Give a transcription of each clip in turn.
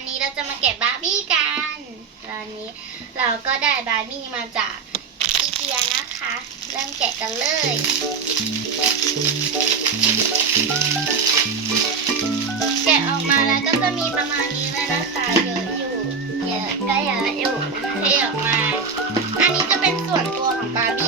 วันนี้เราจะมาแกะบาร์บี้กันตอนนี้เราก็ได้บาร์บี้มาจากอีเกียนะคะ เริ่มแกะกันเลยแกะออกมาแล้วก็จะมีประมาณนี้เลยนะคะเยอะอยู่เยอะก็เยอะอยู่นะคะเทออกมา อันนี้จะเป็นส่วนตัวของบาร์บี้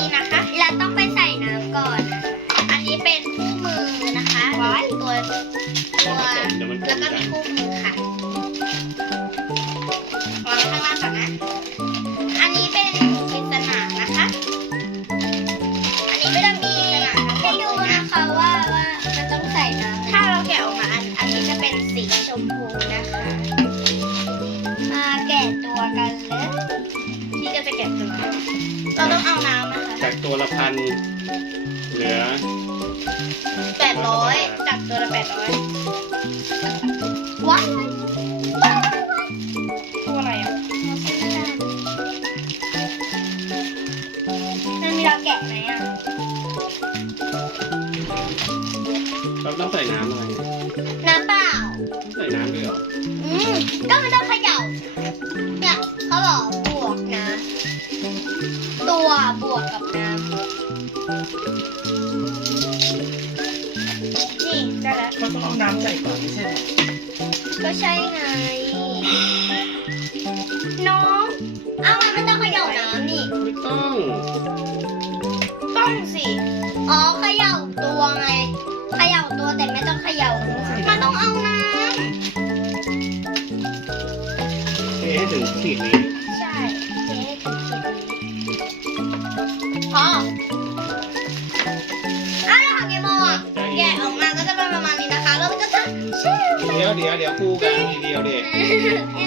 พี่ก็จะแกะตัวเราต้องเอาน้ำนะคะจากตัวละพันเหลือแปดร้อยจากตัวละแปดร้อยว้ายว้ายตัวอะไรอะมันมีเราแกะไหมอะ กกับน้ำนี่ได้แล้วเขาต้องเอาน้ำใส่ก่อนไม่ใช่เหรอก็ใช่ไง น้อง เอามันไม่ต้องเขย่าน้ำนี่ ไม่ต้องต้องสิ อ๋อเขย่าตัวไงเขย่าตัวแต่ไม่ต้องเขย่าหัวมันต้องเอาน้เทให้ถึงขีดนี้ ยวเดี๋ยวเดี๋ยวคู่กันทีเดียวเด็ก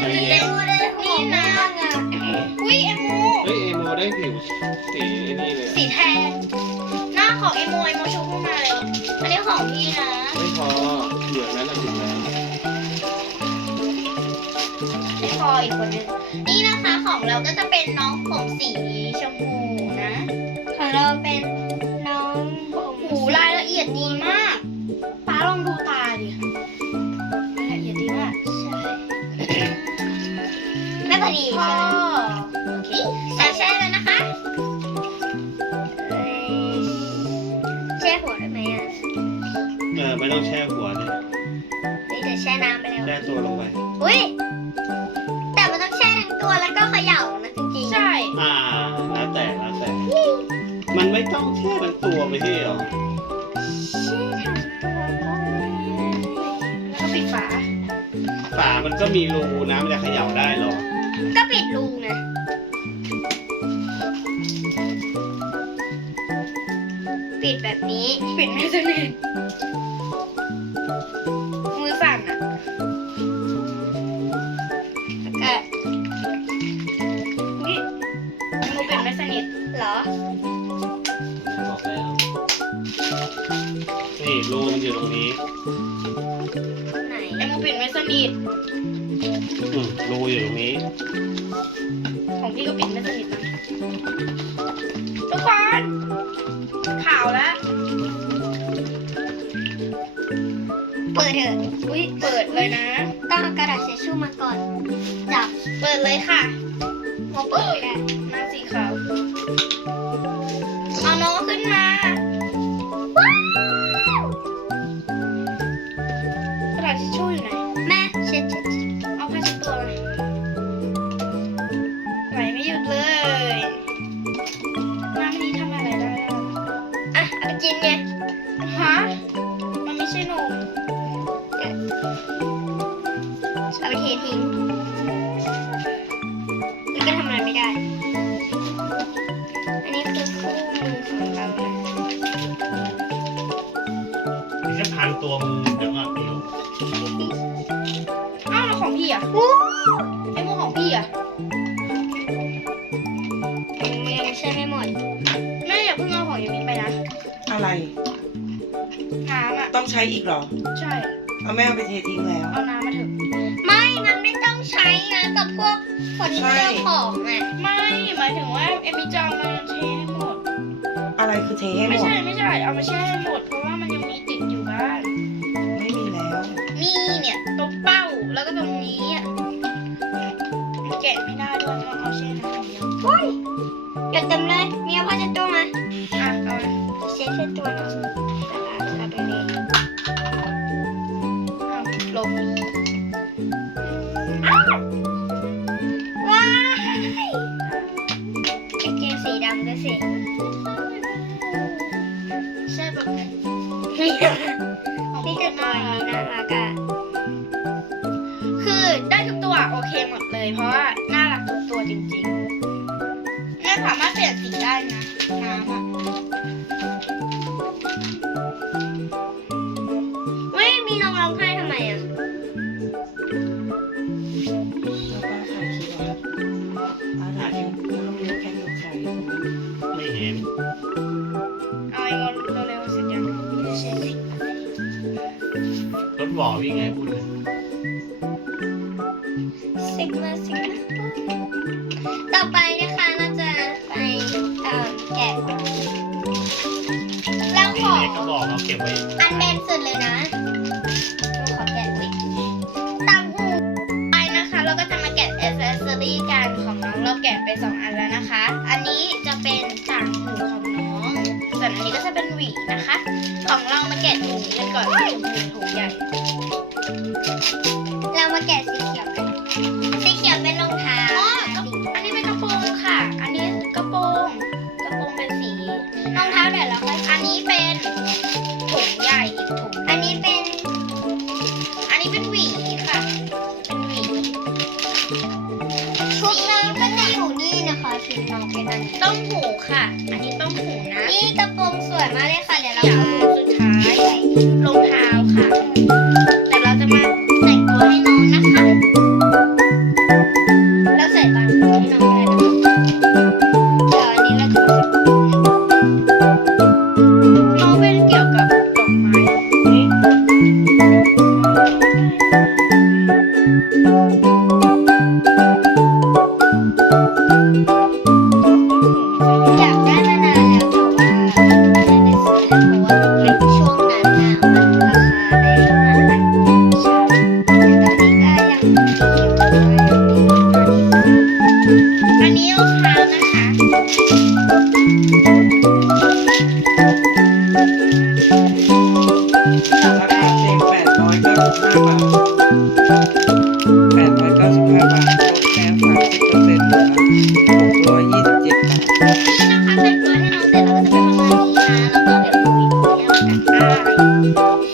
ใจเย็นนี่นะอุ้ยเอมูเฮ้ยเอโมได้ผิวสีนี่เลยสีแทนหน้าของเอมูเอมูชูขึ้นมาเลยอันนี้ของพี่นะไม่พอเหลืองนั้นเราถึงแล้วไม่พออีกคนนึงนี่นะคะของเราก็จะเป็นน้องผมสีชมพูนะ ของเราเป็นน้องผมหูรายละเอียดดีมาก ไม่พอดีใช่ไหมโอเคใส่แช่เลยนะคะเอ้ยแช่หัวได้ไหมอะเออไม่ต้องแช่หัวเลยนี่เดี๋ยวแช่น้ำไปแล้วแช่ตัวลงไป อุ้ยแต่มันต้องแช่ทั้งตัวแล้วก็เขย่านะจริงๆใช่ อ่าแล้วแต่แล้วแต่ มันไม่ต้องแช่ทั้งตัวไม่ใช่เหรอแช่ทั้งตัวแล้วก็ปิดฝา ฝามันก็มีรูนะมันจะเขย่าได้เหรอ ก็ปิดรูไงปิดแบบนี้ ปิดไม่สนิทมือสั่นอะแล้วก็นี่มือปิดไม่สนิทเหรอ บอกแล้วนี่รูมันอยู่ตรงนี้ ไหน ไอ้มือปิดไม่สนิท อืมรูอยู่ตรงนี้ ของพี่ก็ปิดไม่สนิทนะทุกคนข่าวแล้ว เปิดเถอะอุ้ยเปิดเลยนะ ต้องเอากระดาษเช็ดชู่มาก่อน จับ เปิดเลยค่ะมาเปิดแค่มาสีขาว นไงฮะมันไม่ใช่นมเอาไปเททิ้งแล้วก็ทำอะไรไม่ได้ อันนี้คือคู่มือของเรานะนี่จะพันตัวมือเดี๋ยวก่อนเดี๋ยวอ้าวแล้วของพี่อะ อะไร น้ำอะ ต้องใช้อีกเหรอ ใช่ เอาแม่เอาไปเททิ้งแล้ว เอาน้ำมาเถอะ ไม่ มันไม่ต้องใช้นะกับพวกคนเลือกของอะไม่ หมายถึงว่าเอมิจองมันเทให้หมด อะไรคือเทให้หไม่มดใช่ไม่ใช่ เอามาแช่ให้หมด เพราะว่ามันยังมีติดอยู่บ้าง ไม่มีแล้ว มีเนี่ยตรงเป้าแล้วก็ตรงนี้อะแกะไม่ได้ด้วยต้องเอาแช่น้ำอย่างเดียว โอ้ยอย่าเต็มเลย มีเอาผ้าเช็ดตัว ตัวน่อแต่ละทาไปเลยอ้าวลงอ้าวว้ายกางเกงสีดำด้วยสิใช่แบบนี้นี่คือตัวนี้น่ารักอะคือได้ทุกตัวโอเคหมดเลย เพราะว่าน่ารักทุกตัวจริงๆแม่สามารถเปลี่ยนสีได้นะน้ำอะ วิ่งไงพูดเลยสิกมาสิกมาต่อไปนะคะเราจะไปเอ่อแกะแล้วขนี่อไงก็บอกเราเก็บไว้อันเบนสุดเลยนะดูขอแกะอุ๊ยตามหูไปนะคะ เราก็จะมาแกะเอเซอรี่กันของน้องเราแกะไปสองอันแล้วนะคะ อันนี้จะเป็นต่างหูของ ส่วนอันนี้ก็จะเป็นหวีนะคะ ของเรามาแกะถุงนี้กันก่อนถุงหูถุงใหญ่ เรามาแกะสีเขียวกัน นะคะชุดน้องเป็นอันต้องหูค่ะ อันนี้ต้องหูนะ นี่กระโปรงสวยมากเลยค่ะ เดี๋ยวเรามาสุดท้ายลง ให้